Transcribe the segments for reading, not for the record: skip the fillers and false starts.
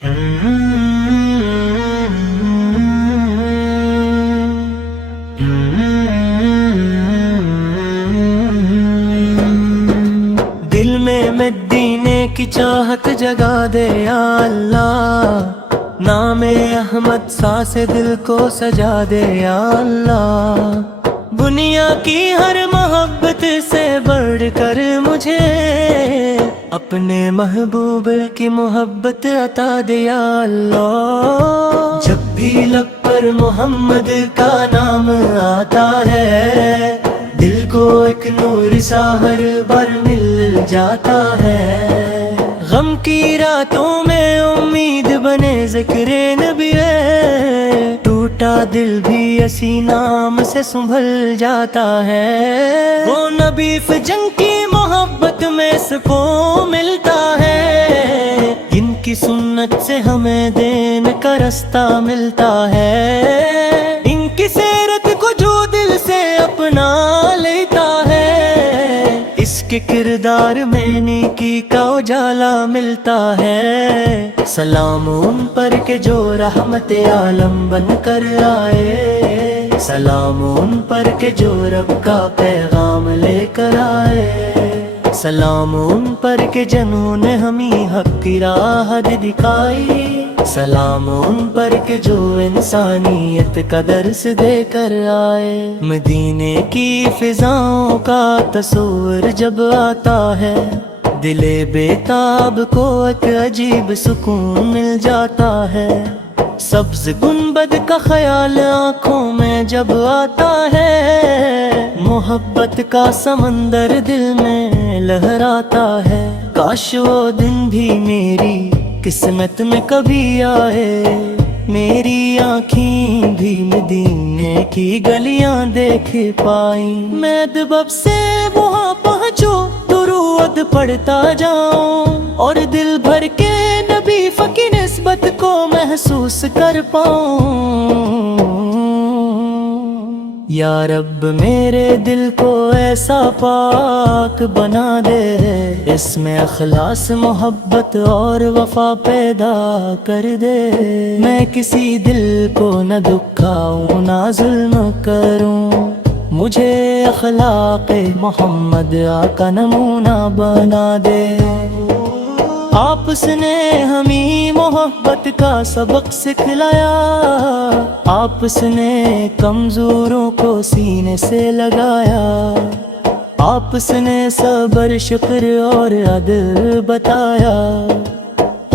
دل میں مدینے کی چاہت جگا دے یا اللہ، نام احمد سا سے دل کو سجا دے یا اللہ۔ دنیا کی ہر محبت سے بڑھ کر مجھے اپنے محبوب کی محبت عطا دے یا اللہ۔ جب بھی لب پر محمد کا نام آتا ہے، دل کو ایک نور سا ہر بار مل جاتا ہے۔ غم کی راتوں میں امید بنے ذکر نبی ہے، ٹوٹا دل بھی اسی نام سے سنبھل جاتا ہے۔ وہ نبی جنگ کی محبت میں سکون ملتا ہے، ان کی سنت سے ہمیں دین کا رستہ ملتا ہے۔ ان کی سیرت کو جو دل سے اپنا لیتا ہے، اس کے کردار میں نیکی کا اجالا ملتا ہے۔ سلام ان پر کہ جو رحمت عالم بن کر آئے، سلام ان پر کہ جو رب کا پیغام لے کر آئے، سلام ان پر کہ جنہوں نے ہمیں حق کی راہ دکھائی، سلام ان پر کہ جو انسانیت کا درس دے کر آئے۔ مدینے کی فضاؤں کا تصور جب آتا ہے، دل بےتاب کو ایک عجیب سکون مل جاتا ہے۔ سبز گنبد کا خیال آنکھوں میں جب آتا ہے، محبت کا سمندر دل میں لہراتا ہے۔ کاش وہ دن بھی میری قسمت میں کبھی آئے، میری آنکھیں بھی مدینے کی گلیاں دیکھ پائیں۔ میں دبب سے وہاں پہنچوں، درود پڑھتا جاؤں، اور دل بھر کے نبی کی نسبت کو محسوس کر پاؤں۔ یا رب میرے دل کو ایسا پاک بنا دے، اس میں اخلاص محبت اور وفا پیدا کر دے۔ میں کسی دل کو نہ دکھاؤں نہ ظلم کروں، مجھے اخلاق محمد آقا نمونہ بنا دے۔ آپس نے ہمیں محبت کا سبق سکھلایا، آپس نے کمزوروں کو سینے سے لگایا، آپس نے صبر شکر اور عدل بتایا،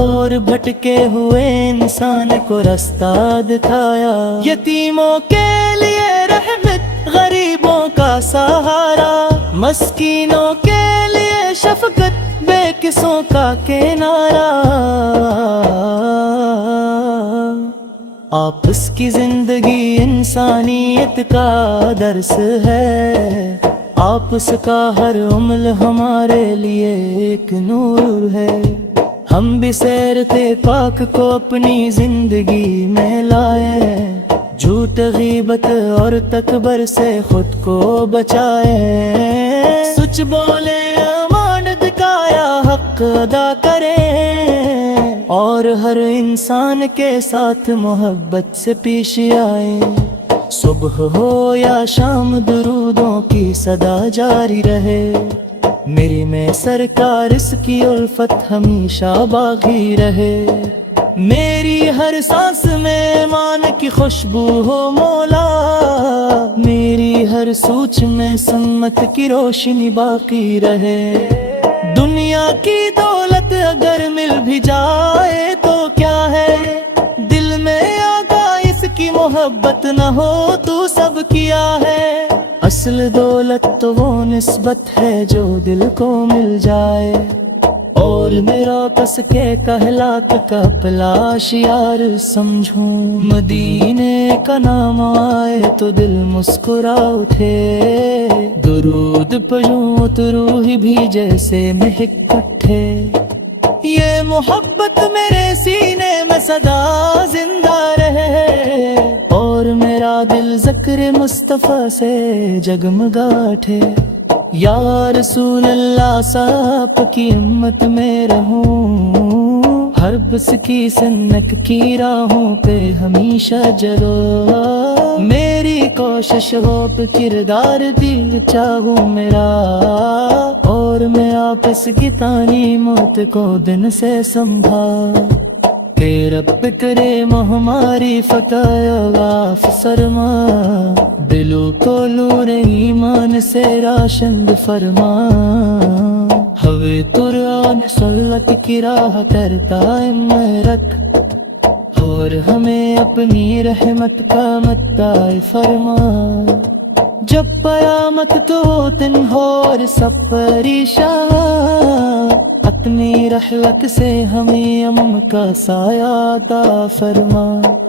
اور بھٹکے ہوئے انسان کو رستہ دکھایا۔ یتیموں کے لیے رحمت، غریبوں کا سہارا، مسکینوں کے لیے شفقت، بے قصوں کا کنارہ۔ آپس کی زندگی انسانیت کا درس ہے، آپس کا ہر عمل ہمارے لیے ایک نور ہے۔ ہم بھی سیرت پاک کو اپنی زندگی میں لائے، جھوٹ غیبت اور تکبر سے خود کو بچائے، سچ بولے امانت کا یا حق ادا کریں، اور ہر انسان کے ساتھ محبت سے پیش آئیں۔ صبح ہو یا شام درودوں کی صدا جاری رہے، میری میں سرکار اس کی الفت ہمیشہ باقی رہے۔ میری ہر سانس میں ایمان کی خوشبو ہو مولا، میری ہر سوچ میں سمت کی روشنی باقی رہے۔ دنیا کی دولت اگر مل بھی جائے تو کیا ہے، دل میں آگا اس کی محبت نہ ہو تو سب کیا ہے۔ اصل دولت تو وہ نسبت ہے جو دل کو مل جائے، اور میرا کس کے کہلاک کا پلا شیار سمجھوں۔ مدینے کا نام آئے تو دل مسکرا اٹھے، درود پڑھوں تو روح بھی جیسے مہک اٹھے۔ یہ محبت میرے سینے میں صدا زندہ رہے، اور میرا دل ذکر مصطفیٰ سے جگمگا اٹھے۔ یا رسول اللہ، آپ کی امت میں رہوں، حرب کی سنت کی راہوں پہ ہمیشہ جلو، میری کوشش ہو پہ کردار دل چاہوں میرا، اور میں آپس کی تعلیمات کو دن سے سمجھا، کہ رب کرے ہماری فتح غاف سرما، دلوں کو نور ایمان سے راشند فرما، ہوے قرآن سنت کی راہ کرتا امرت، اور ہمیں اپنی رحمت کا مدعا فرما، جب قیامت تو دن ہو اور سب پریشان، اپنی رحمت سے ہمیں امن کا سایہ عطا فرما،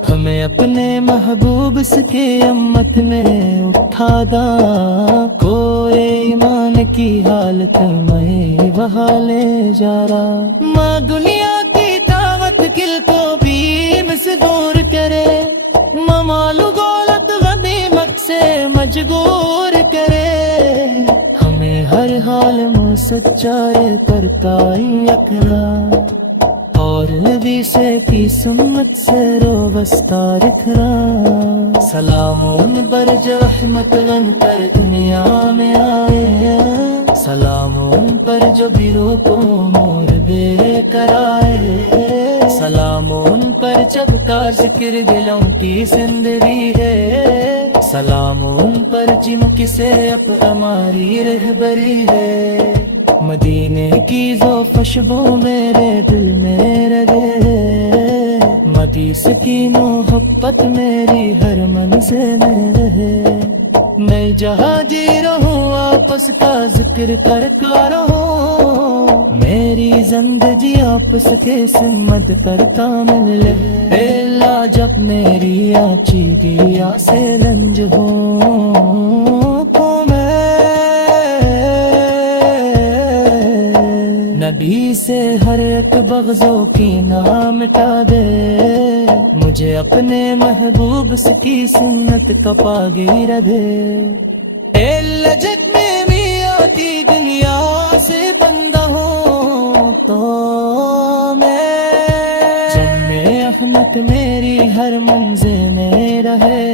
ہمیں اپنے محبوب کے امت میں اٹھا دا، کوئی ایمان کی حالت میں وہاں لے جا رہا، ماں دنیا کی دعوت کل کو بھی سے دور کرے، مال و دولت غنیمت سے مجبور کرے، ہمیں ہر حال میں سچائی پر قائم رکھنا، اور نبی سے کی سنت سے وابستہ رکھنا، سلام ان پر جو رحمت بن کر دنیا میں آئے، سلام ان پر جو بیروں کو مور دے کر آئے، سلام ان پر جب کا ذکر دلوں کی زندگی ہے، سلام ان پر جن کی سے اب ہماری رہبری ہے، مدینے کی ذوق خوشبو میرے دل میں رہے، مدیس کی محبت میری ہر منزل میں رہے، میں جہاں جی رہوں آپس کا ذکر کرتا رہوں، میری زندگی آپس کے سمت کرتا ملے، اے اللہ جب میری آنچی دیا سے لنج ہو تو میں نبی سے ہر ایک بغضوں کی نام مٹا دے، مجھے اپنے محبوب کی سنت کا پاگیر دے، اے اللہ جب میں بھی آتی دنیا سے بندہ ہوں تو میں احمد میری ہر منزل میں رہے،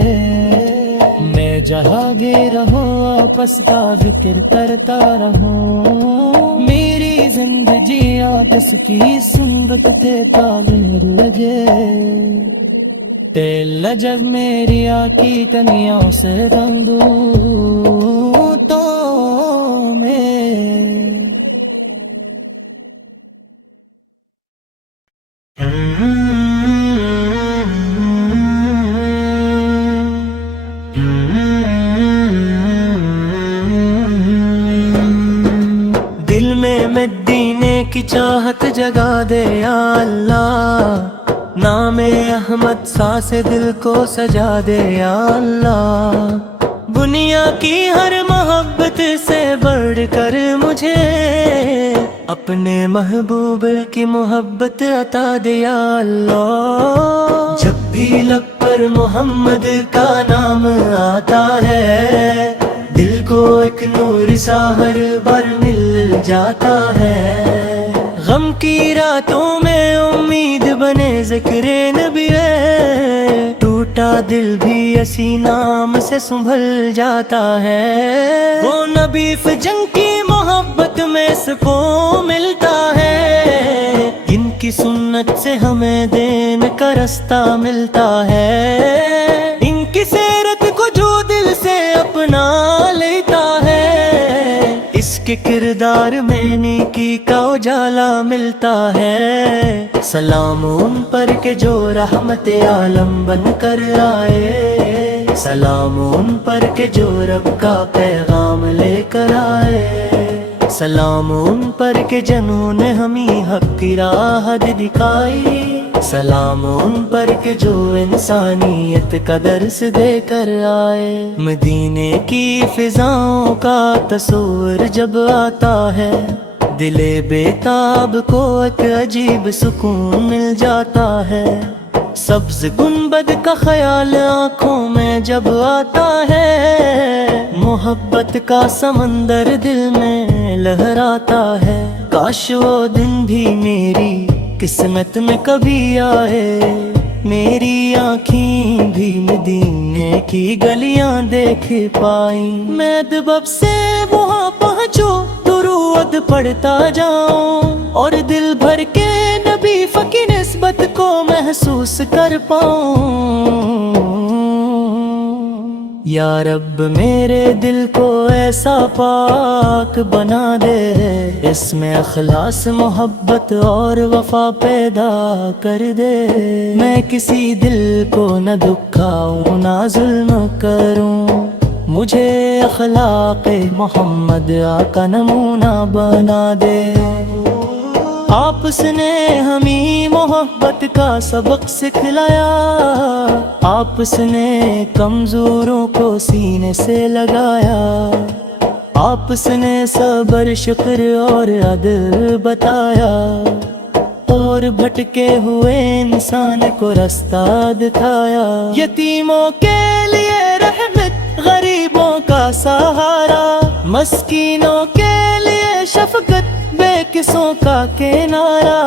میں جہاں گے رہوں آپس کا ذکر کرتا رہوں، میری زندگی آپس کی سنت کے تعبیر لگے، تیل جب میری آنکھی تنیوں سے رنگ دوں تو میں دل میں مدینے کی چاہت جگا دے یا اللہ، نام احمد سا سے دل کو سجا دے یا اللہ، دنیا کی ہر محبت سے بڑھ کر مجھے اپنے محبوب کی محبت عطا دے یا اللہ، جب بھی لب پر محمد کا نام آتا ہے، دل کو ایک نور سا ہر بار مل جاتا ہے، غم کی راتوں میں امید بنے ذکر نبی ہے، ٹوٹا دل بھی اسی نام سے سنبھل جاتا ہے، وہ نبی فجنگ کی محبت میں سکون ملتا ہے، ان کی سنت سے ہمیں دین کا رستہ ملتا ہے، ان کی سیرت کو جو دل سے اپنا لیتا ہے، اس کے کردار میں نیکی کا اجالا ملتا ہے، سلام ان پر کہ جو رحمت عالم بن کر آئے، سلام ان پر کہ جو رب کا پیغام لے کر آئے، سلام ان پر کہ جنہوں نے ہمیں حق کی راہ دکھائی، سلام ان پر کہ جو انسانیت کا درس دے کر آئے، مدینے کی فضاؤں کا تصور جب آتا ہے، دل بیتاب کو ایک عجیب سکون مل جاتا ہے، سبز گنبد کا خیال آنکھوں میں جب آتا ہے، محبت کا سمندر دل میں لہراتا ہے، کاش وہ دن بھی میری قسمت میں کبھی آئے میری آنکھیں بھی مدینے کی گلیاں دیکھ پائیں، میں ادب سے وہاں پہنچوں درود پڑھتا جاؤں اور دل بھر کے نبی کی نسبت کو محسوس کر پاؤں۔ یا رب میرے دل کو ایسا پاک بنا دے، اس میں اخلاص محبت اور وفا پیدا کر دے، میں کسی دل کو نہ دکھاؤں نہ ظلم کروں، مجھے اخلاق محمد آقا نمونہ بنا دے۔ آپس نے ہمیں محبت کا سبق سکھلایا، آپس نے کمزوروں کو سینے سے لگایا، آپس نے صبر شکر اور عدل بتایا، اور بھٹکے ہوئے انسان کو رستہ دکھایا، یتیموں کے لیے رحمت غریبوں کا سہارا، مسکینوں کے لیے شفقت بے قصوں کا کنارہ،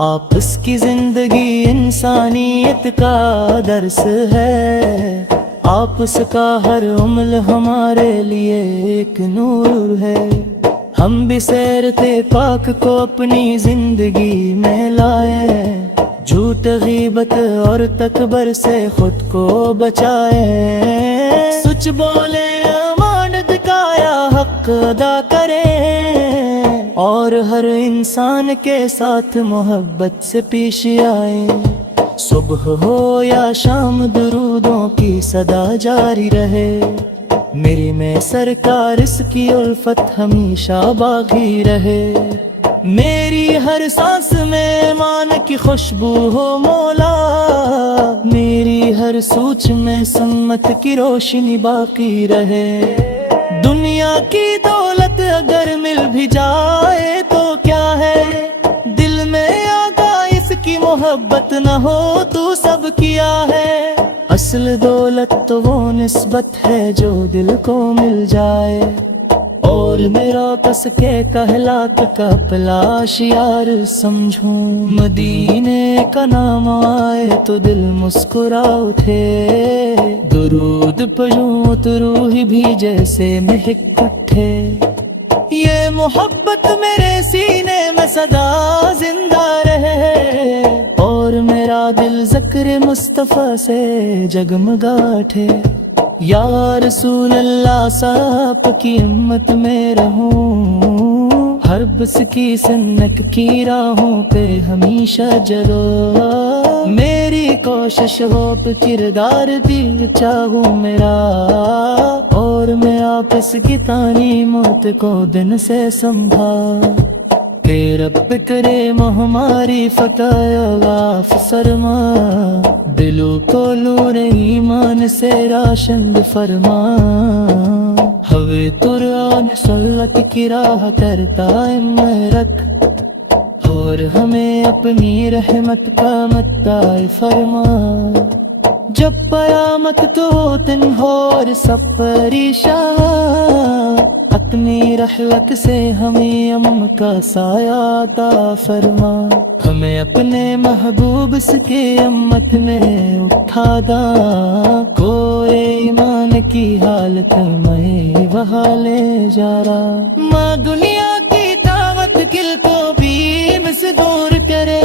آپس کی زندگی انسانیت کا درس ہے، آپس کا ہر عمل ہمارے لیے ایک نور ہے، ہم بھی سیرت پاک کو اپنی زندگی میں لائے، جھوٹ غیبت اور تکبر سے خود کو بچائے، سچ بولے امانت کا یا حق ادا کرے، اور ہر انسان کے ساتھ محبت سے پیش آئے، صبح ہو یا شام درودوں کی صدا جاری رہے، میری میں سرکار اس کی الفت ہمیشہ باقی رہے، میری ہر سانس میں ایمان کی خوشبو ہو مولا، میری ہر سوچ میں سمت کی روشنی باقی رہے، دنیا کی دولت اگر مل بھی جائے تو کیا ہے، دل میں آقا اس کی محبت نہ ہو تو سب کیا ہے، اصل دولت تو وہ نسبت ہے جو دل کو مل جائے، اور میرا کس کے کہلات کا پلا شیار سمجھوں، مدینے کا نام آئے تو دل مسکرا اٹھے، درود پڑھوں تو روح بھی جیسے مہک اٹھے، یہ محبت میرے سینے میں صدا زندہ رہے، اور میرا دل ذکر مصطفیٰ سے جگمگا اٹھے، یا رسول اللہ صاحب کی امت میں رہوں، ہر بس کی سنت کی راہوں پہ ہمیشہ جلو، میری کوشش ہو پہ کردار دل چاہوں میرا، اور میں آپس کی تعلیمات کو دن سے سمجھا، کہ رب کرے ہماری فتح غاف فرما، دلوں کو نور ایمان سے راشند فرما، ہوے قرآن سنت کی راہ کرتا میں رکھ، اور ہمیں اپنی رحمت کا متاع فرما، جب قیامت تو دن ہو اور سب پریشان، اپنی رحمت سے ہمیں امن کا سایہ عطا فرما، ہمیں اپنے محبوب کے امت میں اٹھا دا، کوئے ایمان کی حالت میں وہاں لے جا رہا، ماں دنیا کی دعوت دل کو بھی مس دور کرے،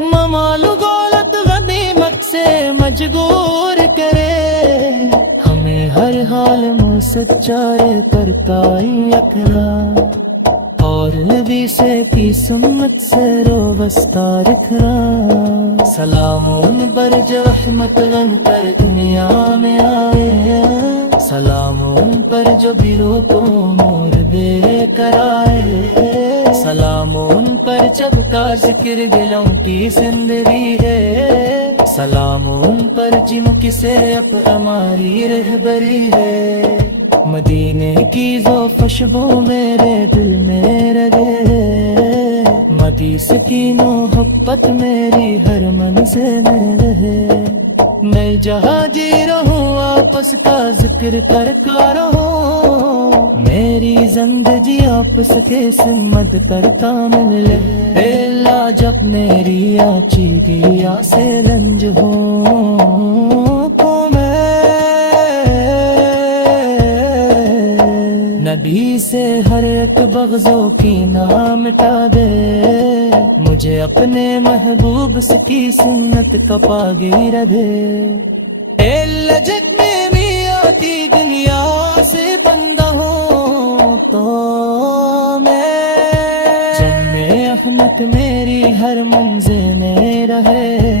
ممالو گولت غنیمت سے مجبور کرے، ہمیں ہر حال میں سچارے پر قائم رکھنا، اور نبی سے کی سنت سے روبستہ رکھنا، سلام ان پر جو رحمت بن کر دنیا میں آئے، سلام ان پر جو بیروں کو مور دے کر آئے، سلام ان پر جب کا ذکر دلوں کی زندگی ہے، سلام ان پر جن کی سیرت ہماری رہبری ہے، مدینے کی ذوق خوشبو میرے دل میں رہے، مدیس کی محبت میری ہر منزل میں رہے، میں جہاں جی رہوں آپس کا ذکر کرتا رہوں، میری زندگی آپس کے سمت کرتا مل لے بیلا جب میری آچی گیا سے لنج ہوں کو میں نبی سے ہر ایک بغضوں کی نام مٹا دے مجھے اپنے محبوب کی سنت کا پاگیر دے بیلا جب میری آتی دنیا سے بندہ ہوں تو میں جن احمد میری ہر منزل رہے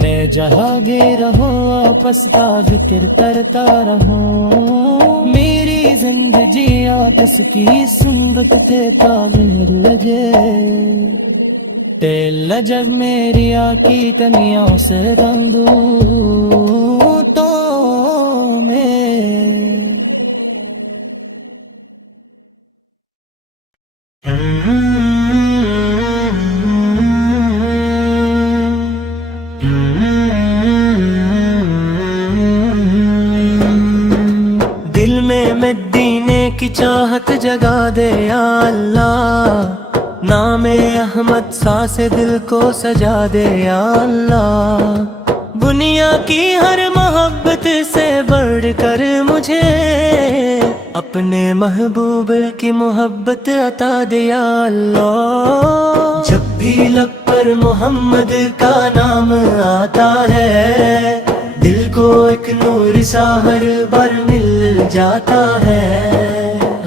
میں جہاں گے رہو آپس کا ذکر کرتا رہوں میری زندگی آدس کی سنگت کے تعبیر لگے تیل جب میری آنکھی تنیوں سے رنگوں تو میں دل میں دینے کی چاہت جگا دے یا اللہ نام احمد ساس دل کو سجا دے یا اللہ دنیا کی ہر محبت سے بڑھ کر مجھے اپنے محبوب کی محبت عطا دے یا اللہ جب بھی لب پر محمد کا نام آتا ہے دل کو ایک نور سا ہر بار مل جاتا ہے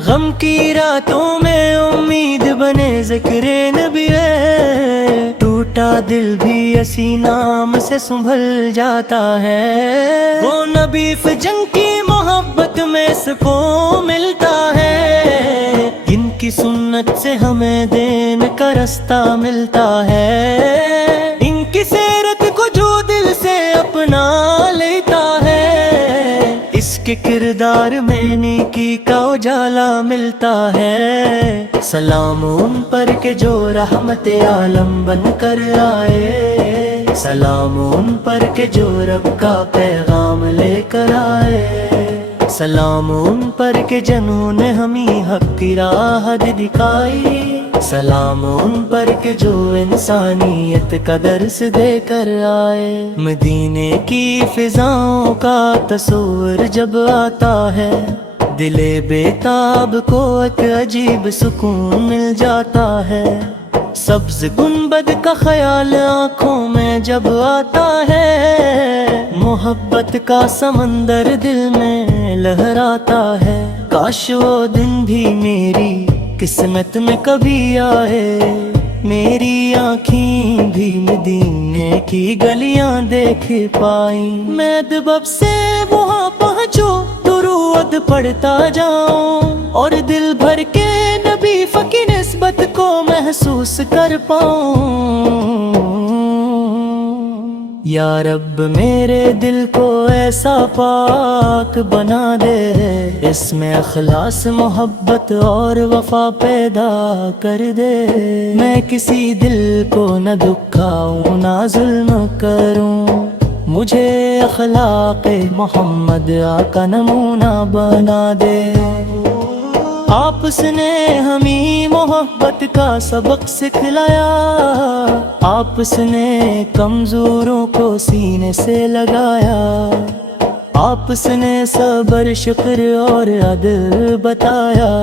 غم کی راتوں میں امید بنے ذکر نبی ہے ٹوٹا دل بھی اسی نام سے سنبھل جاتا ہے وہ نبی جنگ کی محبت میں سکون ملتا ہے ان کی سنت سے ہمیں دین کا رستہ ملتا ہے ان کی سیرت کو جو دل سے اپنا لیتا ہے اس کے کردار میں نیکی کا اجالا ملتا ہے سلام ان پر کہ جو رحمت عالم بن کر آئے سلام ان پر کہ جو رب کا پیغام لے کر آئے سلام ان پر کہ جنہوں نے ہمیں حق کی راہ دکھائی سلام ان پر کہ جو انسانیت کا درس دے کر آئے مدینے کی فضاؤں کا تصور جب آتا ہے دل بےتاب کو ایک عجیب سکون مل جاتا ہے سبز گنبد کا خیال آنکھوں میں جب آتا ہے محبت کا سمندر دل میں لہراتا ہے کاش وہ دن بھی میری قسمت میں کبھی آئے میری آنکھیں بھی مدینے کی گلیاں دیکھ پائیں میں دبب سے وہاں پہنچوں درود پڑھتا جاؤں اور دل بھر کے نبی کی نسبت کو محسوس کر پاؤں یا رب میرے دل کو ایسا پاک بنا دے اس میں اخلاص محبت اور وفا پیدا کر دے میں کسی دل کو نہ دکھاؤں نہ ظلم کروں مجھے اخلاق محمد آقا نمونہ بنا دے آپس نے ہمیں محبت کا سبق سکھلایا آپس نے کمزوروں کو سینے سے لگایا آپس نے صبر شکر اور عدل بتایا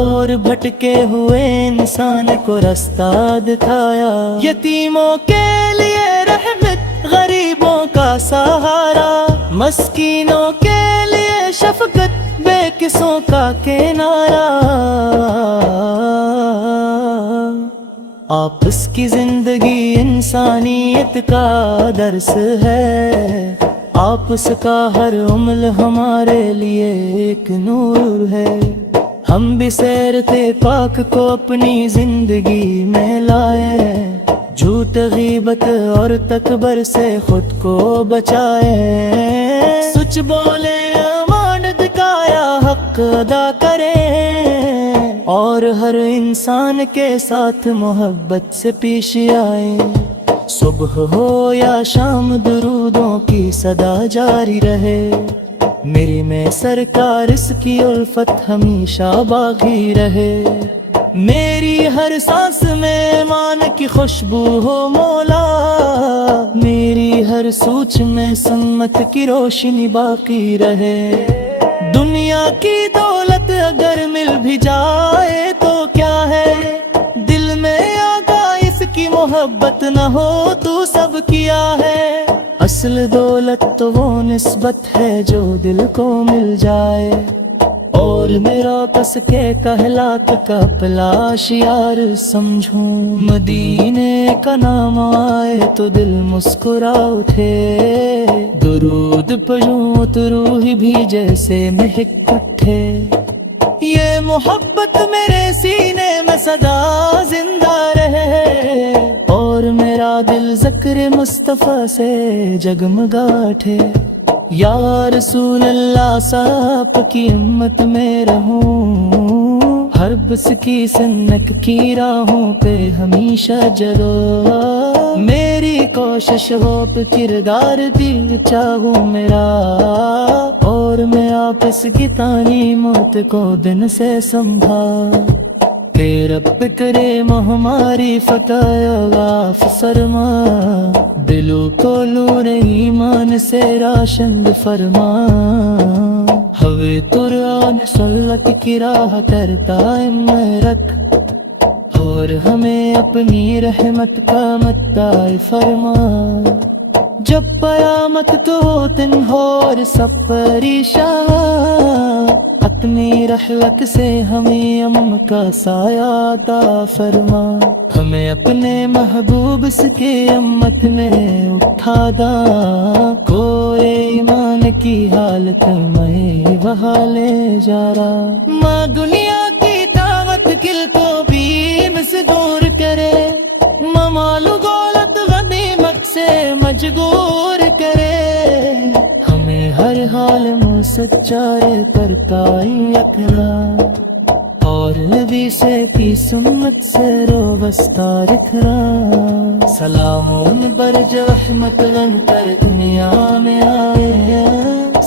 اور بھٹکے ہوئے انسان کو رستہ دکھایا یتیموں کے لیے رحمت غریبوں کا سہارا مسکینوں کے لیے شفقت بے قصوں کا کنارہ آپس کی زندگی انسانیت کا درس ہے آپس کا ہر عمل ہمارے لیے ایک نور ہے ہم بھی سیرت پاک کو اپنی زندگی میں لائے جھوٹ غیبت اور تکبر سے خود کو بچائے سچ بولے امانت کایا حق ادا کرے اور ہر انسان کے ساتھ محبت سے پیش آئے صبح ہو یا شام درودوں کی صدا جاری رہے میری میں سرکار اس کی الفت ہمیشہ باقی رہے، میری ہر سانس میں ایمان کی خوشبو ہو مولا، میری ہر سوچ میں سنت کی روشنی باقی رہے۔ دنیا کی دولت اگر مل بھی جائے تو کیا ہے، دل میں آقا اس کی محبت نہ ہو تو سب کیا ہے۔ اصل دولت تو وہ نسبت ہے جو دل کو مل جائے، اور میرا کس کے کہلات کا پلا شیار سمجھوں، مدینے کا نام آئے تو دل مسکرا اٹھے، درود پڑھوں تو روح بھی جیسے مہک اٹھے، یہ محبت میرے سینے میں سدا زندہ رہے، اور میرا دل ذکر مصطفیٰ سے جگمگا اٹھے۔ یا رسول اللہ صاحب کی امت میں رہوں، ہر بس کی سنت کی راہوں پہ ہمیشہ جلو، میری کوشش ہو پہ کردار دل چاہوں میرا، اور میں آپس کی تعلیمات کو دن سے سمجھا، اے رب کریم ہماری فتح غاف فرما، دلوں کو نور ایمان سے راشند فرما، ہوے قرآن سنت کی راہ کرتا میں رکھ، اور ہمیں اپنی رحمت کا مدعا فرما، جب قیامت کو دن ہو اور سب پریشان، اپنی رحمت سے ہمیں امن کا سایہ عطا فرما، ہمیں اپنے محبوب کے امت میں اٹھا دا، کوئے ایمان کی حالت میں وہاں لے جا رہا، ماں دنیا کی دعوت کل کو بھی سے دور کرے، مال گولت غنیمت سے مجبور کرے، ہمیں ہر حال میں سچائی پر قائم رکھنا، اور نبی سے کی سنت سے روبستہ رکھنا، سلام ان پر جو رحمت بن کر دنیا میں آئے،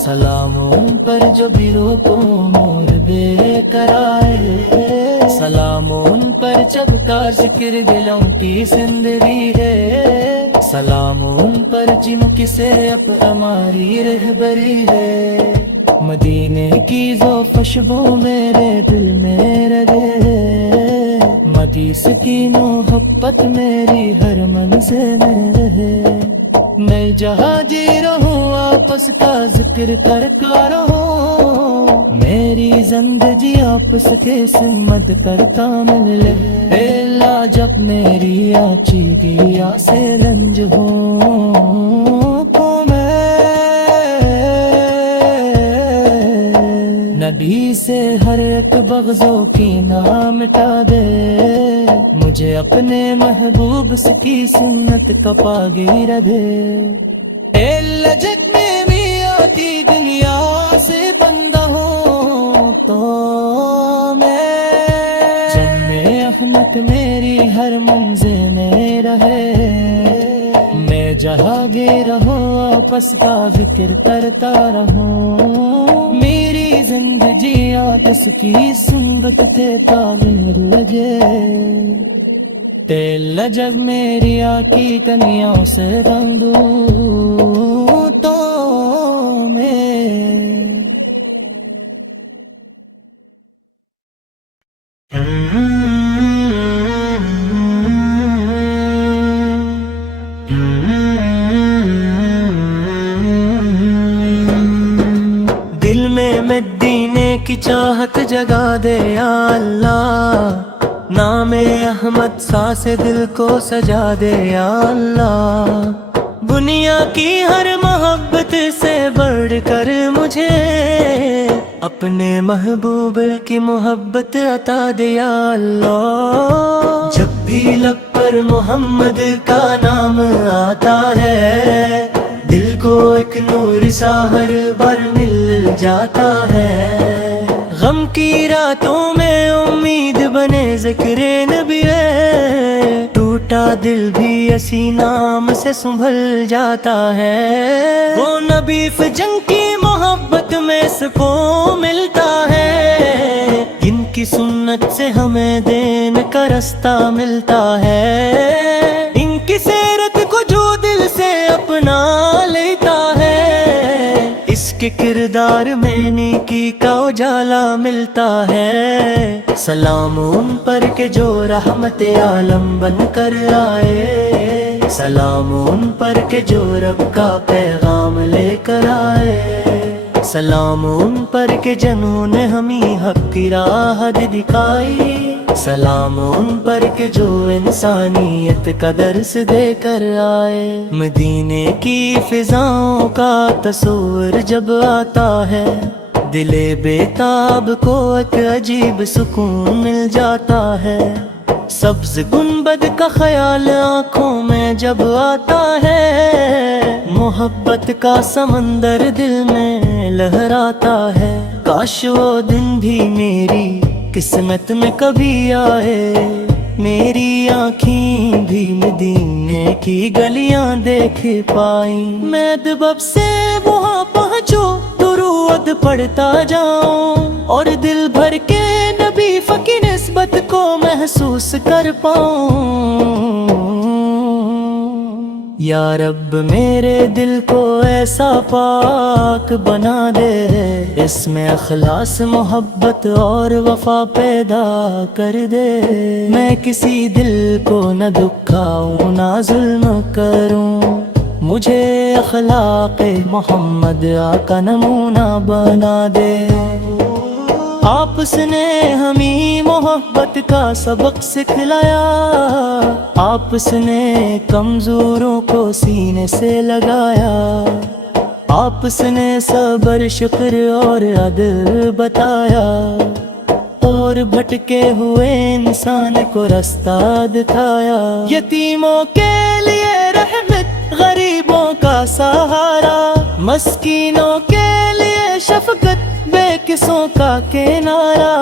سلام ان پر جو بیرو کو مور بے کرائے، سلام ان پر جب کا ذکر دلوں کی زندگی ہے، سلام ان پر جن کی سے اب ہماری رہبری ہے، مدینے کی ذو خوشبو میرے دل میں رہے، مدیس کی محبت میری ہر منزل میں رہے، میں جہاں جی رہوں آپس کا ذکر کرتا رہوں، میری زندگی آپس کے سمت کرتا ملے، اے اللہ جب میری آنچی دیا سے رنج ہوں تو میں نبی سے ہر ایک بغضوں کی نام مٹا دے، مجھے اپنے محبوب کی سنت کا پاگی رہے، اے اللہ جگ میں بھی آتی دنیا سے بندہ ہوں تو میں جنم احمد میری ہر منزل میں رہے، میں جہاں گے رہوں آپس کا ذکر کرتا رہوں، میری زندگی آدس کی سنت کے تعبیر لگے، تیل جگ میری آکی کنیوں سے رنگوں تو میں دل میں مدینے کی چاہت جگا دے یا اللہ، نام احمد سا سے دل کو سجا دے یا اللہ، دنیا کی ہر محبت سے بڑھ کر مجھے اپنے محبوب کی محبت عطا دے یا اللہ، جب بھی لب پر محمد کا نام آتا ہے دل کو ایک نور سا ہر بار مل جاتا ہے، غم کی راتوں میں امید بنے ذکر نبی ہے، ٹوٹا دل بھی اسی نام سے سنبھل جاتا ہے، وہ نبی جنگ کی محبت میں سکون ملتا ہے، ان کی سنت سے ہمیں دین کا رستہ ملتا ہے، ان کی سیرت کو جو دل سے اپنا لیتا ہے، اس کے کردار میں نیکی کا اجالا ملتا ہے۔ سلام ان پر کہ جو رحمت عالم بن کر آئے، سلام ان پر کہ جو رب کا پیغام لے کر آئے، سلام ان پر کہ جنہوں نے ہمیں حق کی راہ دکھائی، سلام ان پر کہ جو انسانیت کا درس دے کر آئے۔ مدینے کی فضاؤں کا تصور جب آتا ہے، دل بیتاب کو ایک عجیب سکون مل جاتا ہے، سبز گنبد کا خیال آنکھوں میں جب آتا ہے، محبت کا سمندر دل میں لہراتا ہے، کاش وہ دن بھی میری قسمت میں کبھی آئے، میری آنکھیں بھی مدینے کی گلیاں دیکھ پائیں، میں ادب سے وہاں پہنچوں، درود پڑھتا جاؤں، اور دل بھر کے نبی کی نسبت کو محسوس کر پاؤں۔ یا رب میرے دل کو ایسا پاک بنا دے، اس میں اخلاص محبت اور وفا پیدا کر دے، میں کسی دل کو نہ دکھاؤں نہ ظلم کروں، مجھے اخلاق محمد آقا نمونہ بنا دے۔ آپس نے ہمیں محبت کا سبق سکھلایا، آپس نے کمزوروں کو سینے سے لگایا، آپس نے صبر شکر اور عدل بتایا، اور بھٹکے ہوئے انسان کو رستہ دکھایا، یتیموں کے لیے رحمت، غریبوں کا سہارا، مسکینوں کے لیے شفقت، بے قصوں کا کنارہ،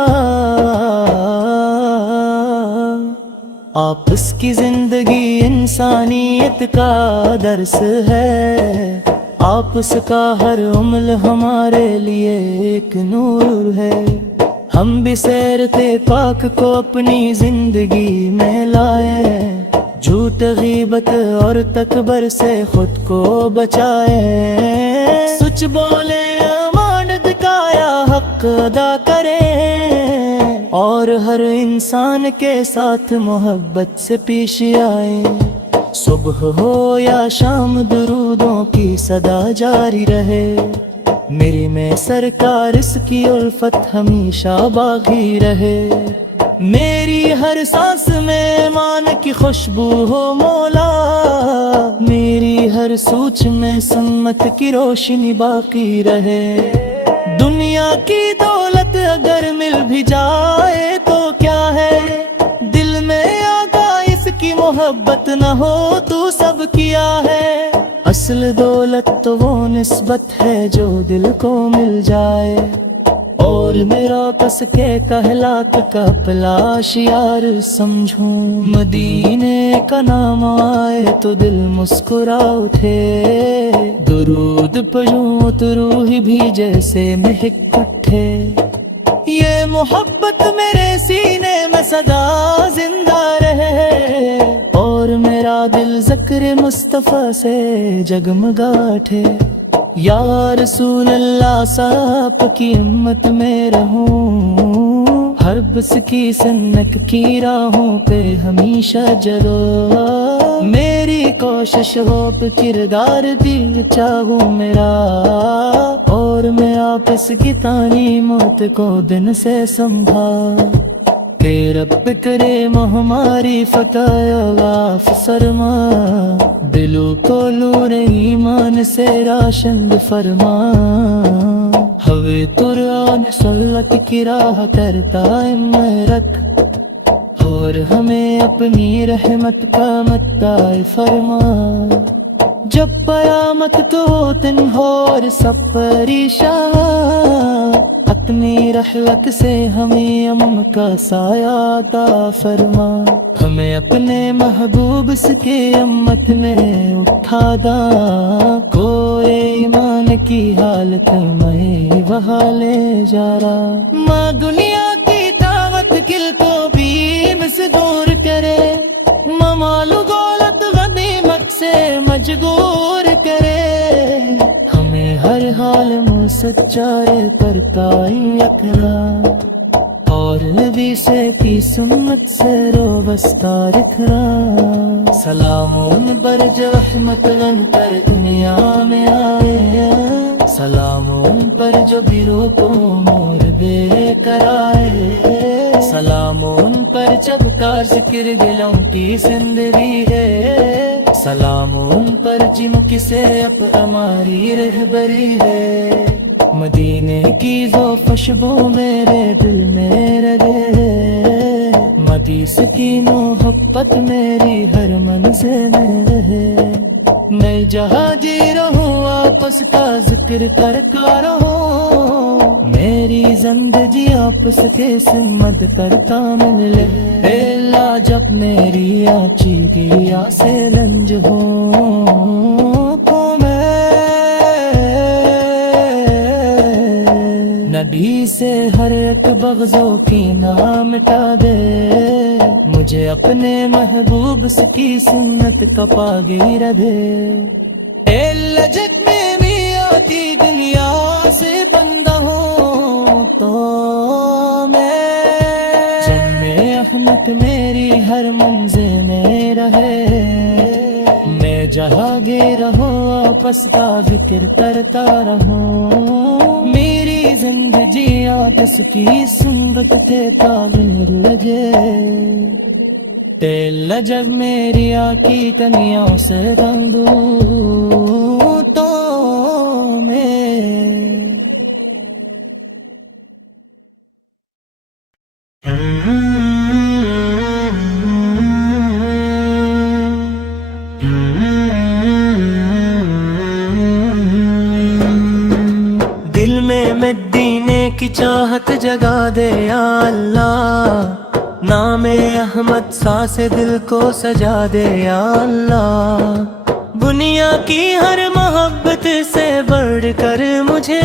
آپس کی زندگی انسانیت کا درس ہے، آپس کا ہر عمل ہمارے لیے ایک نور ہے، ہم بھی سیرت پاک کو اپنی زندگی میں لائے، جھوٹ غیبت اور تکبر سے خود کو بچائے، سچ بولے امانت کا یا حق ادا کریں، اور ہر انسان کے ساتھ محبت سے پیش آئے، صبح ہو یا شام درودوں کی صدا جاری رہے، میری میں سرکار اس کی الفت ہمیشہ باقی رہے، میری ہر سانس میں ایمان کی خوشبو ہو مولا، میری ہر سوچ میں سمت کی روشنی باقی رہے، دنیا کی دولت اگر مل بھی جائے تو کیا ہے، دل میں آگا اس کی محبت نہ ہو تو سب کیا ہے، اصل دولت تو وہ نسبت ہے جو دل کو مل جائے، اور میرا کس کے کہلات کا پلا شیار سمجھوں، مدینے کا نام آئے تو دل مسکرا اٹھے، درود پڑھوں تو روح بھی جیسے مہک اٹھے، یہ محبت میرے سینے میں صدا زندہ رہے، اور میرا دل ذکر مصطفیٰ سے جگمگا اٹھے، یا رسول اللہ صاحب کی امت میں رہوں، ہر بس کی سنت کی راہوں پہ ہمیشہ جلو، میری کوشش ہو پہ کردار دل چاہوں میرا، اور میں آپس کی تعلیمات کو دن سے سمجھا، کہ رب کریم ہماری فتح غاف فرما، دلوں کو نور ایمان سے راشند فرما، ہوے قرآن سنت کی راہ کرتا میں رکھ، اور ہمیں اپنی رحمت کا متاع فرما، جب قیامت کو دن ہو اور سب پریشان، اپنی رحمت سے ہمیں امن کا سایہ عطا فرما، ہم ہمیں اپنے محبوب کے امت میں اٹھا دا، کوئی ایمان کی حالت میں وہاں لے جا رہا۔ ماں دنیا کی دعوت کل کو بھی مسدور کرے، ممالو دولت غنیمت سے مجبور کرے، ہمیں ہر حال میں سچائی پر قائم رکھنا، اور نبی سے کی سنت سے وابستہ رکھنا۔ سلام ان پر جو رحمت بن کر دنیا میں آئے، سلام ان پر جو بیرو کو مور دے کر آئے، سلام ان پر جب کا ذکر دلوں کی زندگی ہے، سلام ان پر جن کی سے اب ہماری رہبری ہے۔ مدینے کی وہ خوشبو میرے دل میں رہے، مدیس کی محبت میری ہر منزل میں رہے، میں جہاں جی رہوں آپس کا ذکر کرتا رہوں، میری زندگی آپس کے سمت کرتا ملے۔ اے اللہ جب میری آنچی گیا سے لنج ہوں تو نبی سے ہر ایک بغضوں کی نام مٹا دے، مجھے اپنے محبوب کی سنت کا پاگیر دے۔ اے اللہ جب میں بھی آتی دنیا سے بندہ ہوں تو میں جنم احمد میری ہر منزل میں رہے، میں جہاں گے رہوں آپس کا ذکر کرتا رہوں، میری زندگی آپس کی سنت کے تعبیر لگے۔ تیل جب میری آنکھی تنیوں سے رنگوں تو میں دل میں مدینے کی چاہت جگا دے یا اللہ، نام احمد ساس دل کو سجا دے یا اللہ، دنیا کی ہر محبت سے بڑھ کر مجھے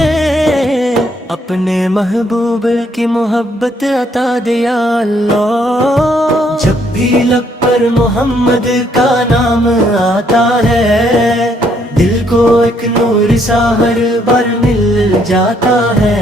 اپنے محبوب کی محبت عطا دے یا اللہ۔ جب بھی لب پر محمد کا نام آتا ہے، دل کو ایک نور سا ہر بار مل جاتا ہے،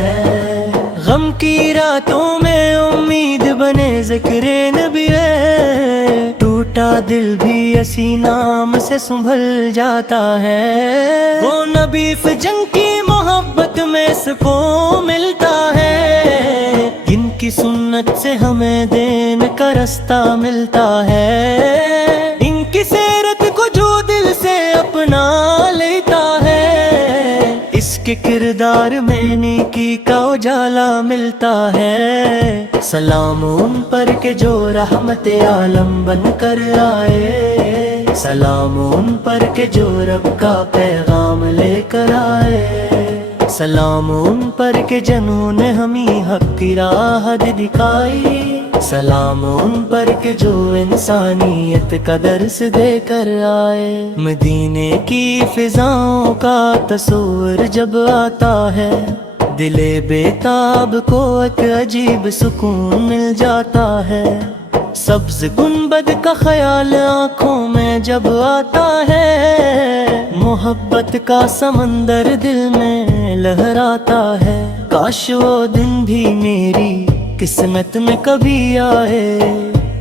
غم کی راتوں میں امید بنے ذکر نبی ہے، ٹوٹا دل بھی اسی نام سے سنبھل جاتا ہے، وہ نبی فی جنگ کی محبت میں سکون ملتا ہے، ان کی سنت سے ہمیں دین کا رستہ ملتا ہے، ان کی سیرت کو جو دل سے اپنا لیتا ہے، اس کے کردار میں نیکی کا اجالا ملتا ہے۔ سلام ان پر کے جو رحمت عالم بن کر آئے، سلام ان پر کے جو رب کا پیغام لے کر آئے، سلام ان پر کے جنہوں نے ہمیں حق کی راہ دکھائی، سلام ان پر کے جو انسانیت کا درس دے کر آئے۔ مدینے کی فضاؤں کا تصور جب آتا ہے، دل بیتاب کو ایک عجیب سکون مل جاتا ہے، سبز گنبد کا خیال آنکھوں میں جب آتا ہے، محبت کا سمندر دل میں لہراتا ہے، کاش وہ دن بھی میری قسمت میں کبھی آئے،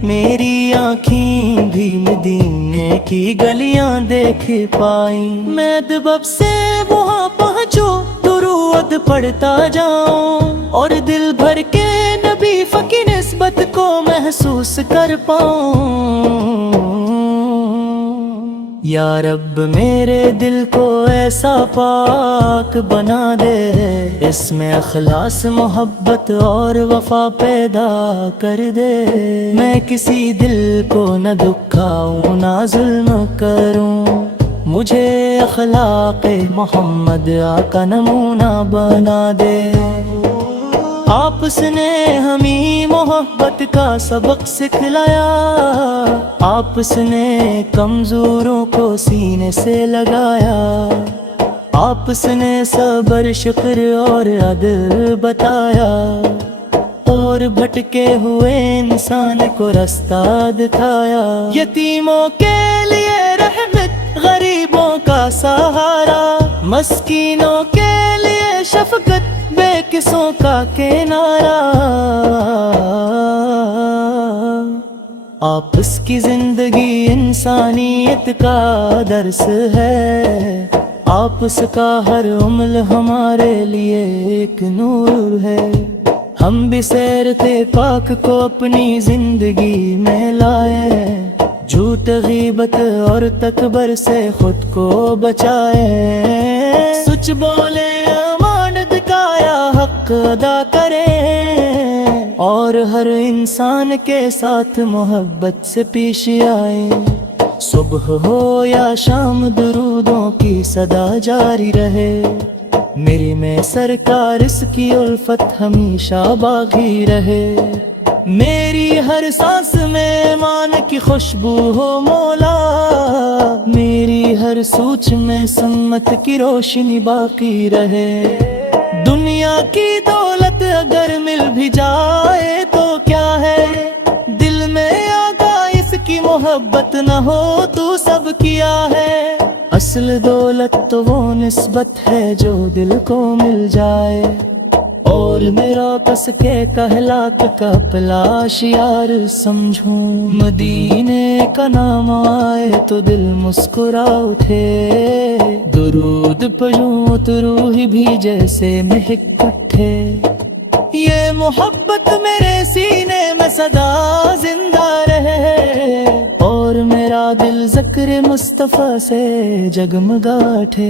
میری آنکھیں بھی مدینے کی گلیاں دیکھ پائیں، میں ادب سے وہاں پہنچوں درود پڑھتا جاؤں، اور دل بھر کے نبی کی نسبت کو محسوس کر پاؤں۔ یا رب میرے دل کو ایسا پاک بنا دے، اس میں اخلاص محبت اور وفا پیدا کر دے، میں کسی دل کو نہ دکھاؤں نہ ظلم کروں، مجھے اخلاق محمد آقا نمونہ بنا دے۔ آپس نے ہمیں محبت کا سبق سکھلایا، آپس نے کمزوروں کو سینے سے لگایا، آپس نے صبر شکر اور عدل بتایا، اور بھٹکے ہوئے انسان کو رستہ دکھایا۔ یتیموں کے لیے رحمت، غریبوں کا سہارا، مسکینوں کے لیے شفقت، بے کسوں کا کنارہ۔ آپس کی زندگی انسانیت کا درس ہے، آپس کا ہر عمل ہمارے لیے ایک نور ہے۔ ہم بھی سیرت پاک کو اپنی زندگی میں لائے، جھوٹ غیبت اور تکبر سے خود کو بچائے، سچ بولے امانت کایا حق ادا کریں، اور ہر انسان کے ساتھ محبت سے پیش آئے۔ صبح ہو یا شام درودوں کی صدا جاری رہے، میری میں سرکار اس کی الفت ہمیشہ باقی رہے۔ میری ہر سانس میں ایمان کی خوشبو ہو مولا، میری ہر سوچ میں سمت کی روشنی باقی رہے۔ دنیا کی دولت اگر مل بھی جائے تو کیا ہے، دل میں آگا اس کی محبت نہ ہو تو سب کیا ہے۔ اصل دولت تو وہ نسبت ہے جو دل کو مل جائے، اور میرا کس کے کہلاک کا پلا شیار سمجھوں۔ مدینے کا نام آئے تو دل مسکرا اٹھے، درود پڑھوں تو روح بھی جیسے مہک اٹھے۔ یہ محبت میرے سینے میں صدا زندہ رہے، اور میرا دل ذکر مصطفیٰ سے جگمگا اٹھے۔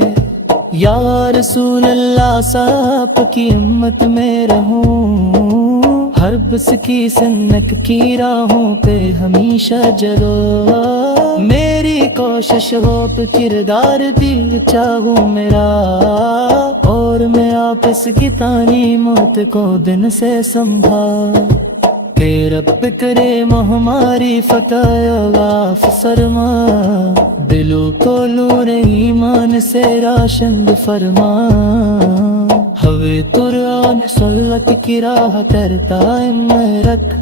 یا رسول اللہ صاحب کی امت میں رہوں، ہر بس کی سنت کی راہوں پہ ہمیشہ جلو۔ میری کوشش ہو کہ کردار دل چاہوں میرا، اور میں آپس کی تعلیمات کو دن سے سمجھا۔ کہ رب کریم ہماری فتح غاف فرما، دلوں کو نور ایمان سے راشند فرما۔ ہوے قرآن سنت کی راہ کرتا میں رکھ،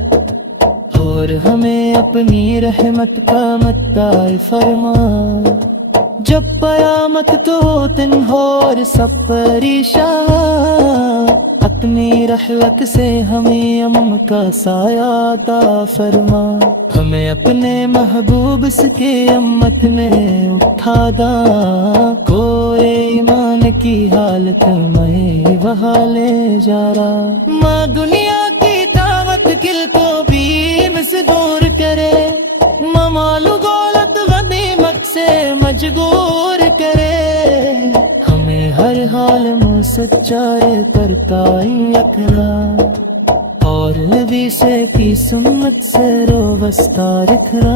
اور ہمیں اپنی رحمت کا مدعا فرما۔ جب قیامت تو دن ہو اور سب پریشان، اپنی رحمت سے ہمیں امن کا سایہ عطا فرما۔ ہمیں اپنے محبوب کے امت میں اٹھا دا، کوئے ایمان کی حالت میں وہاں لے جا رہا۔ ماں دنیا کی طاقت کل کو بھی سے دور کرے، ممالو گولت غنیمت سے مجبور کرے۔ ہمیں ہر حال میں سچائی پر قائم رکھنا، اور نبی سے کی سنت سے وابستہ رکھنا۔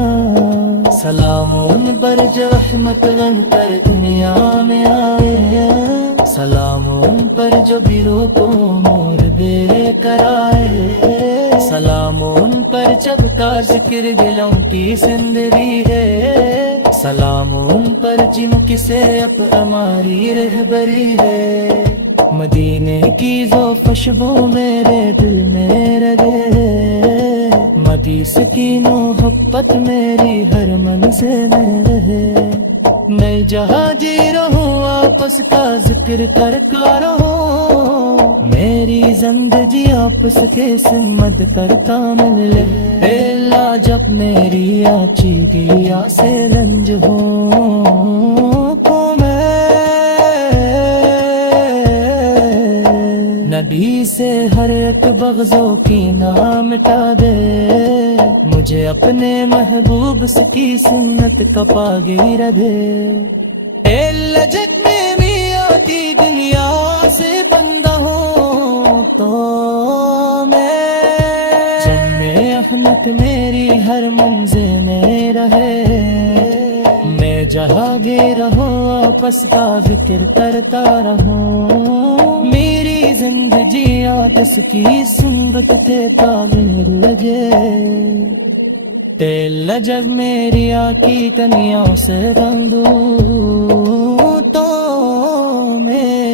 سلام ان پر جو رحمت بن کر دنیا میں آئے، سلام ان پر جو بیروں کو مور دے کر آئے، سلام ان پر جب کا ذکر دلوں کی زندگی ہے، سلام ان پر جن کی سیرت ہماری رہبری ہے۔ مدینے کی ذو خوشبو میرے دل میں رہے، مدیس کی محبت میری ہر منزل میں رہے۔ میں جہاں جی رہوں آپس کا ذکر کرتا رہوں، میری زندگی آپس کے سمت کرتا ملے۔ اللہ جب میری آچی گیا سے رنج ہوں تو میں نبی سے ہر ایک بغضوں کی نام مٹا دے، مجھے اپنے محبوب کی سنت کا پاگیر دے۔ اللہ جب میں بھی آتی دنیا سے بندہ ہوں تو میں جنم احمد میری ہر منزل میں رہے۔ میں جہاں گے رہوں آپس کا ذکر کرتا رہوں، میری زندگی جس کی سنبت تھے تعمیر لگے تیل لجب میری آکی تنیاں سے بندو تو میں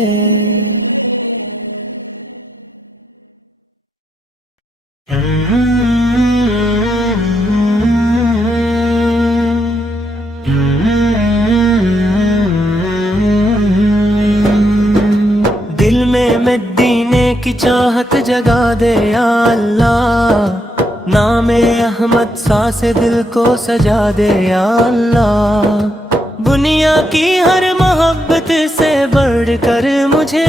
دل میں مدینے کی چاہت جگا دے یا اللہ نام احمد ساس دل کو سجا دے یا اللہ دنیا کی ہر محبت سے بڑھ کر مجھے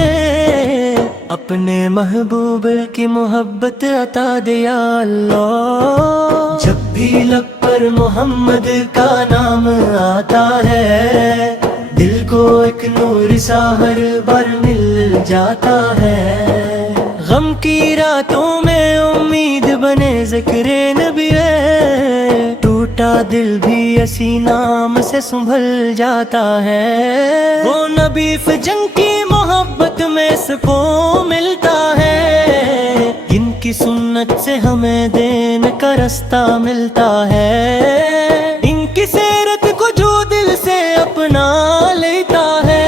اپنے محبوب کی محبت عطا دے یا اللہ جب بھی لب پر محمد کا نام آتا ہے دل کو ایک نور سا ہر بار مل جاتا ہے غم کی راتوں میں امید بنے ذکر نبی ہے ٹوٹا دل بھی اسی نام سے سنبھل جاتا ہے وہ نبی فجن کی محبت میں سکون ملتا ہے ان کی سنت سے ہمیں دین کا رستہ ملتا ہے ان کی سیرت کو جو دل سے اپنا لیتا ہے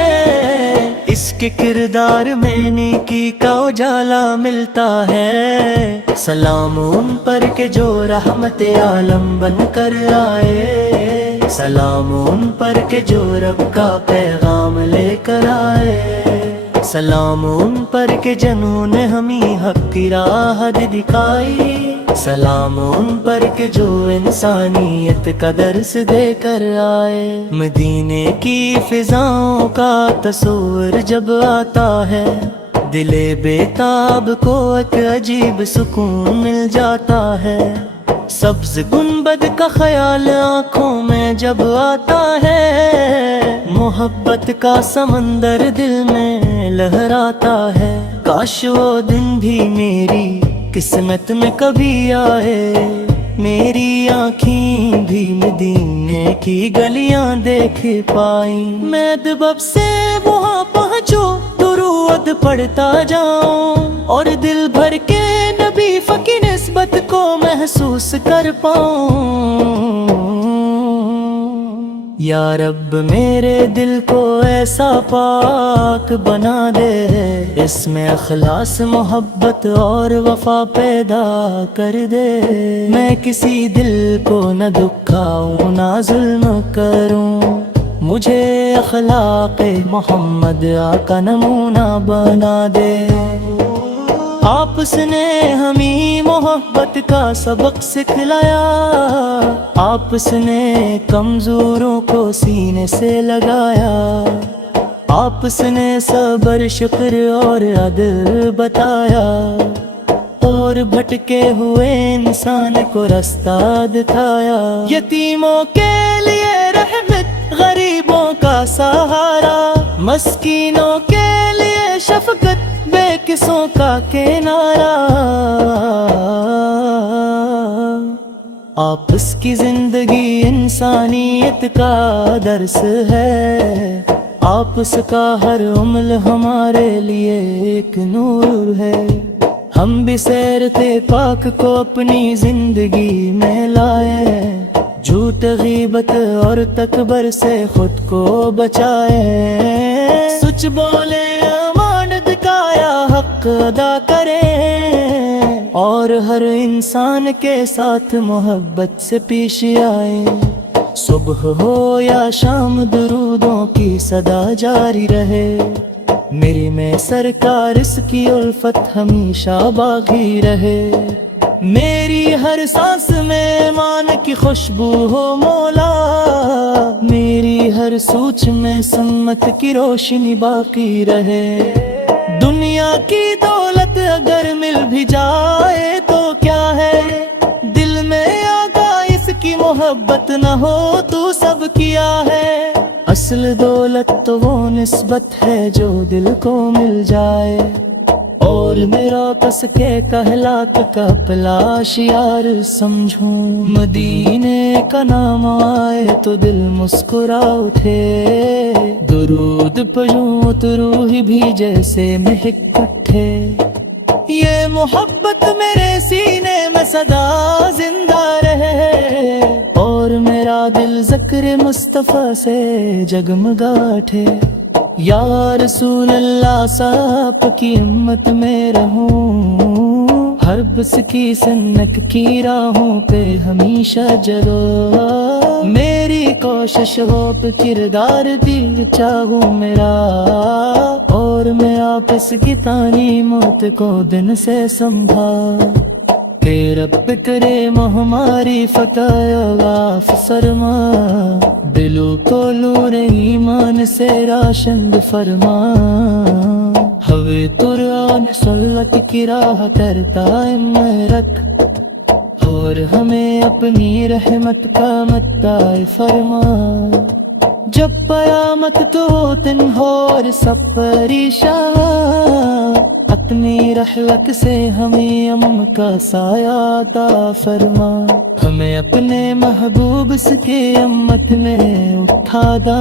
اس کے کردار میں نیکی کا اجالا ملتا ہے سلام ان پر کہ جو رحمت عالم بن کر آئے سلام ان پر کہ جو رب کا پیغام لے کر آئے سلام ان پر کہ جنہوں نے ہمیں حق کی راہ دکھائی سلام ان پر کہ جو انسانیت کا درس دے کر آئے مدینے کی فضاؤں کا تصور جب آتا ہے دل بیتاب کو ایک عجیب سکون مل جاتا ہے سبز گنبد کا خیال آنکھوں میں جب آتا ہے محبت کا سمندر دل میں لہراتا ہے کاش وہ دن بھی میری قسمت میں کبھی آئے میری آنکھیں بھی مدینے کی گلیاں دیکھ پائیں میں دبب سے وہاں پہنچوں درود پڑھتا جاؤں اور دل بھر کے نبی کی نسبت کو محسوس کر پاؤں یا رب میرے دل کو ایسا پاک بنا دے اس میں اخلاص محبت اور وفا پیدا کر دے میں کسی دل کو نہ دکھاؤں نہ ظلم کروں مجھے اخلاق محمد آقا نمونہ بنا دے آپس نے ہمیں محبت کا سبق سکھلایا آپس نے کمزوروں کو سینے سے لگایا آپس نے صبر شکر اور عدل بتایا اور بھٹکے ہوئے انسان کو رستہ دکھایا یتیموں کے لیے رحمت غریبوں کا سہارا مسکینوں کے لیے شفقت بے قصوں کا کنارہ آپس کی زندگی انسانیت کا درس ہے آپس کا ہر عمل ہمارے لیے ایک نور ہے ہم بھی سیرتے پاک کو اپنی زندگی میں لائے جھوٹ غیبت اور تکبر سے خود کو بچائے سچ بولے امانت کایا حق ادا کرے اور ہر انسان کے ساتھ محبت سے پیش آئے صبح ہو یا شام درودوں کی صدا جاری رہے میری میں سرکار اس کی الفت ہمیشہ باقی رہے میری ہر سانس میں ایمان کی خوشبو ہو مولا میری ہر سوچ میں سمت کی روشنی باقی رہے دنیا کی دولت اگر مل بھی جائے تو کیا ہے دل میں آگا اس کی محبت نہ ہو تو سب کیا ہے اصل دولت تو وہ نسبت ہے جو دل کو مل جائے اور میرا کس کے کہلاک کا پلاش یار سمجھوں، مدینے کا نام آئے تو دل مسکرا اٹھے، درود پڑھوں تو روح بھی جیسے مہک اٹھے، یہ محبت میرے سینے میں صدا زندہ رہے، اور میرا دل ذکر مصطفیٰ سے جگمگا اٹھے، یا رسول اللہ صاحب کی امت میں رہوں، ہر بس کی سنت کی راہوں پہ ہمیشہ جلو، میری کوشش ہو پہ کردار دل چاہوں میرا، اور میں آپس کی تعلیمات کو دن سے سمجھا، کہ رب کریم ہماری فتح غاف فرما، دلوں کو نور ایمان سے راشند فرما، ہوے قرآن سنت کی راہ کرتا میں رکھ، اور ہمیں اپنی رحمت کا متاع فرما، جب قیامت تو دن ہو اور سب پریشان، اپنی رحمت سے ہمیں امن کا سایہ عطا فرما، ہمیں اپنے محبوب کے امت میں اٹھا دا،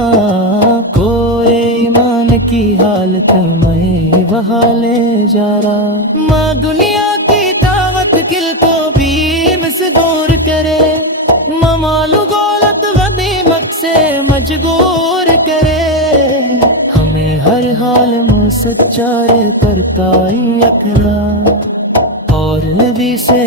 کوئی ایمان کی حالت میں وہاں لے جا رہا، ماں دنیا کی دعوت دل کو بھیم سے دور کرے، مال و دولت غنیمت سے مجبور کرے، ہمیں ہر حال میں سچائی پر قائم رکھنا، اور نبی سے